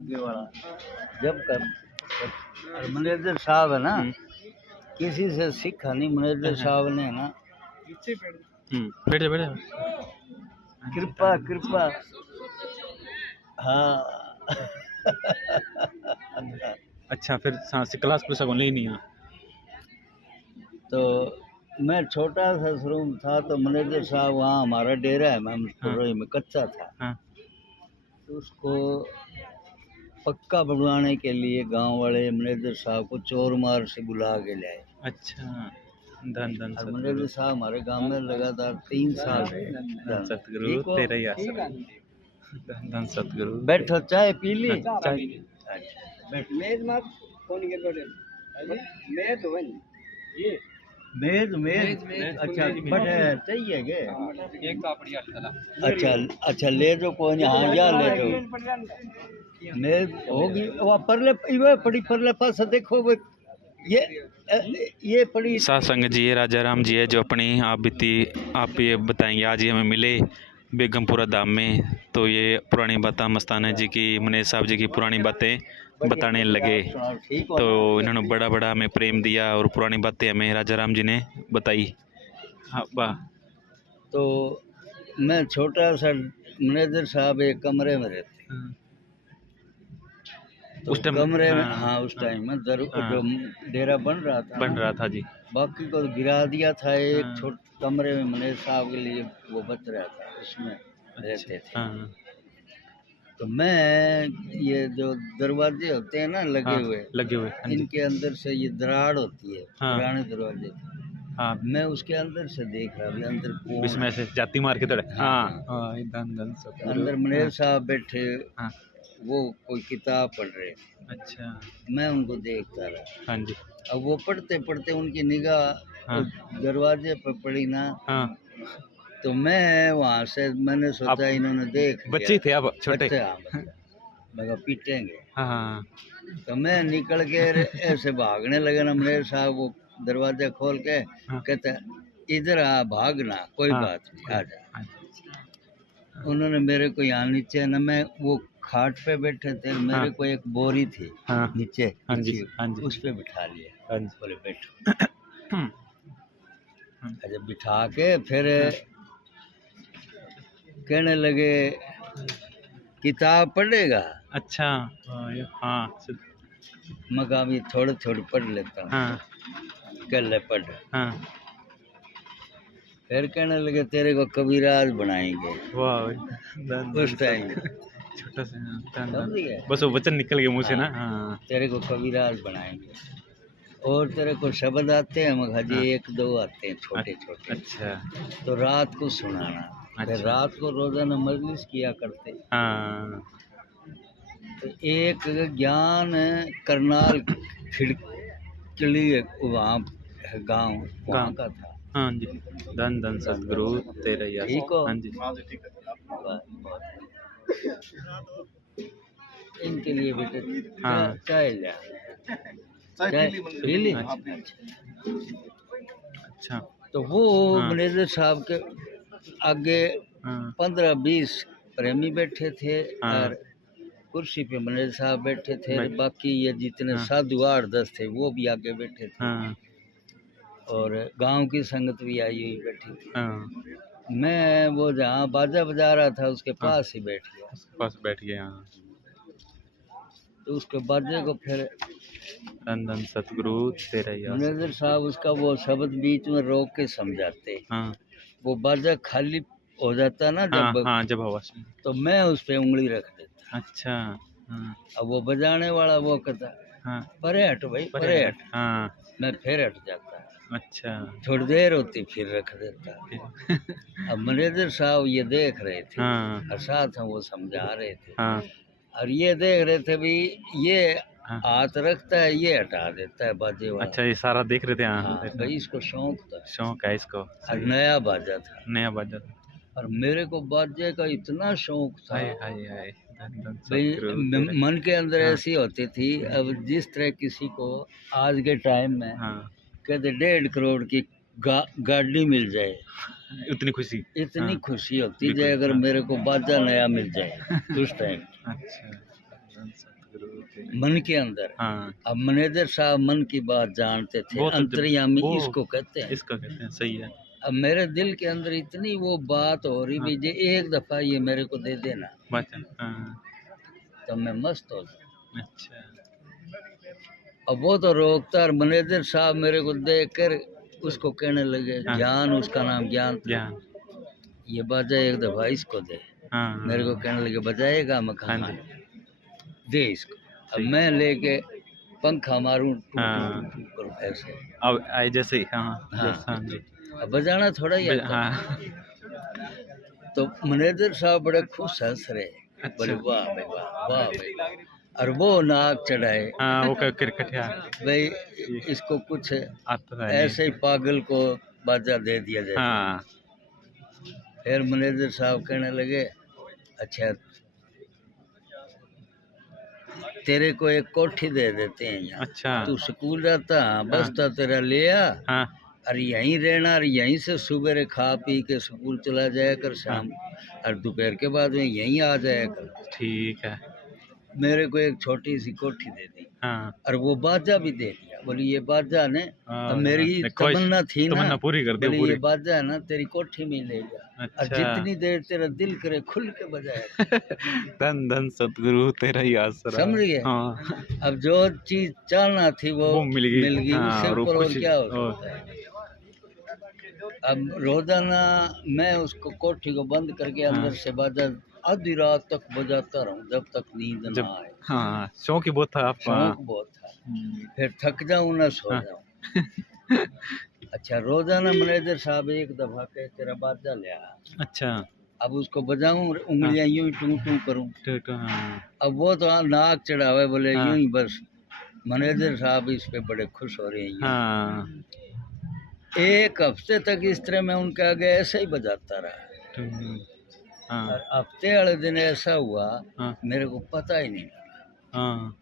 ये वाला जब कर मैनेजर साहब है ना, किसी से सीखा नहीं। मैनेजर साहब ने ना बैठ जा कृपा कृपा। हाँ अच्छा फिर क्लास पूछा कौन नहीं है। तो मैं छोटा सा रूम था, तो मैनेजर साहब वहाँ हमारा डेरा है, मैं में कच्चा था। हाँ। तो उसको पक्का बनवाने के लिए गांव वाले मैनेजर साहब को चोर मार से बुला के लाए। अच्छा धन धन मैनेजर साहब हमारे गांव में लगातार 3 साल रहे। धन सतगुरु तेरा ही आसरा। धन सतगुरु। बैठो चाय पी ली। चाय मेज मेज अच्छा बट चाहिए के। अच्छा अच्छा ले जो कोई नहीं। हाँ या ले जो मेज होगी वो परले इवे पड़ी परले पास देखो वो ये पड़ी। सासंग जी है, राजा राम जी है जो अपनी आप ये बताएंगे। आज ये हमें मिले बेगमपुरा धाम में, तो ये पुरानी बातें मस्ताना जी की, मनीष साहब जी की पुरानी बातें बताने लगे। तो इन्होंने बड़ा बड़ा हमें प्रेम दिया और पुरानी बातें हमें राजा राम जी ने बताई। हाँ वाह। तो मैं छोटा सा मैनेजर साहब एक कमरे में रहते। तो उस कमरे में हाँ उस टाइम में जो डेरा बन रहा था जी। बाकी को गिरा दिया था। एक छोटे कमरे में मैनेजर साहब के लिए वो बच रहा था, उसमें रहते थे। तो मैं ये जो दरवाजे होते हैं ना लगे हुए इनके अंदर से ये दराड़ होती है, पुराने दरवाजे थे। हाँ मैं उसके अंदर से देख रहा अभी अंदर कौन इसमें से जाती मार के तड़े। अंदर मैनेजर साहब बैठे। वो कोई किताब पढ़ रहे। अच्छा मैं उनको देखता रहा। हाँ जी। अब वो पढ़ते पढ़ते उनकी निगाह दरवाजे पर पड़ी ना। तो मैं वहाँ से मैंने सोचा इन्होंने देख बच्चे थे आप छोटे। मैं पीटेंगे। हाँ तो मैं निकल के ऐसे भागने लगे ना। मैनेजर साहब वो दरवाजा खोल के कहते इधर आ, भागना कोई बात नहीं आ जा। उन्होंने मेरे को यहाँ नीचे ना, मैं वो खाट पे बैठे थे, मेरे को एक बोरी थी नीचे उस पे बिठा लिया। बोले बैठो। अच्छा बिठा के फिर कहने लगे किताब पढ़ेगा। अच्छा हाँ मैं कहा अभी थोड़े थोड़े पढ़ लेता हूँ। कह ले पढ़। फिर कहने लगे तेरे को कबीराज बनाएंगे। उस टाइम छोटा सा बस वो वचन निकल गया मुँह से ना। तेरे को कबीराज बनाएंगे और तेरे को शब्द आते हैं। मगर जी 1-2 आते हैं छोटे छोटे। अच्छा तो रात को सुनाना। फिर रात को रोजाना मजलिस किया करते। तो एक ज्ञान करनाल खिड़की वहाँ गाँव वहाँ का था। हाँ जी धन धन सतगुरु तेरा ही आसरा। ठीक हो। हाँ जी इनके लिए बेटे चाय ले चाय। अच्छा तो वो मैनेजर साहब के आगे 15-20 प्रेमी बैठे थे और कुर्सी पे मैनेजर साहब बैठे थे। बाकी ये जितने साधु 8-10 थे वो भी आगे बैठे थे और गांव की संगत भी आई हुई बैठी थी। मैं वो जहाँ बाजा बजा रहा था उसके पास ही बैठ गया। तो उसके बाजे को फिर धन सतगुरु तेरा ही मैनेजर साहब उसका वो शब्द बीच में रोक के समझाते। वो बाजा खाली हो जाता ना जब हवा तो मैं उस पे उंगली रख देता। अच्छा अब वो बजाने वाला वो कहता परे हट भाई परे हट। मैं फिर हट जाता। अच्छा थोड़ी देर होती फिर रख देता। अब मैनेजर साहब ये देख रहे थे और साथ में वो समझा रहे थे और ये देख रहे थे भी ये हाथ रखता है ये हटा देता है बाजे वाला। अच्छा ये सारा देख रहे थे। भाई इसको शौक है इसको। और नया बाजा था और मेरे को बाजे का इतना शौक था। मन के अंदर ऐसी होती थी। अब जिस तरह किसी को आज के टाइम में कहते 1.5 करोड़ की गाड़ी मिल जाए इतनी खुशी होती है अगर मेरे को बाजा नया मिल जाए उस टाइम। मन के अंदर। हाँ अब मैनेजर साहब मन की बात जानते थे, वो तो अंतर्यामी वो इसको कहते हैं। इसका कहते हैं, सही है। अब मेरे दिल के अंदर इतनी वो बात हो रही भी, जे एक दफा ये मेरे को दे देना वचन, हाँ तो मैं मस्त हो जाऊं। अच्छा अब वो तो रोकता, और मैनेजर साहब मेरे को देख कर उसको कहने लगे, हाँ। ज्ञान, उसका नाम ज्ञान था, ज्ञान, ये बाजा एक दफा इसको दे। हाँ मेरे को कहने लगे बजाएगा, मैं कहा हाँ हाँ, जी, दे इसको। अब सही। मैं लेके पंखा मारूं, टू टू हाँ। टू टू करूं ऐसे। अब आई जैसे ही, हाँ हाँ। जैसे, हाँ जी, अब बजाना थोड़ा ही आता है। हाँ तो मैनेजर साहब बड़े खुश हंस रहे, बड़े अच्छा, वाह भाई वाह, वाह भाई वाह। और वो नाक चढ़ाए, हाँ वो क्रिकेट है, भाई इसको कुछ आता है ऐसे ही पागल को बाजा दे दिया जाए। हाँ फिर मैनेजर साहब कहने लगे, अच्छा तेरे को एक कोठी दे देते हैं यहाँ, अच्छा, तू स्कूल जाता, बस्ता तेरा ले आ, हाँ और यहीं रहना, और यहीं से सुबह खा पी के स्कूल चला जाया कर, शाम और दोपहर के बाद में यहीं आ जाया कर। ठीक है, मेरे को एक छोटी सी कोठी दे दी, हाँ और वो बाजा भी दे दिया। बोली ये बाजा ने, हाँ, अब मेरी ख्वाहिश, तमन्ना थी ना, तमन्ना पूरी कर दियो बोली पूरी। ये बाजा है ना तेरी कोठी में ले जा, और अच्छा जितनी देर तेरा दिल करे खुल के बजाया। धन धन सतगुरु तेरा ही आसरा, समझ गए। हाँ अब जो चीज चाहना थी वो मिल गई, हाँ, उससे और ऊपर और खुशी, क्या हो सकता है। अब रोजाना मैं उसको कोठी को बंद करके अंदर से बाजा आधी रात तक बजाता रहूं, जब तक नींद ना जब, आए। हाँ शौक ही बहुत था आपका, शौक बहुत था। फिर थक जाऊं ना सो हाँ। जाऊं। अच्छा, रोजाना मैनेजर साहब एक दफा के तेरा बाजा ले आ, अच्छा, अब उसको बजाऊं, उंगलियां यूं ही टू टू करूं। हाँ अब वो तो नाक चढ़ावे, बोले हाँ। यूं ही बस। मैनेजर साहब इस पे बड़े खुश हो रहे हैं। हाँ एक हफ्ते तक इस तरह मैं उनके आगे ऐसे ही बजाता रहा, हाँ और हफ्ते वाले दिन ऐसा हुआ हाँ मेरे को पता ही नहीं लगा। हाँ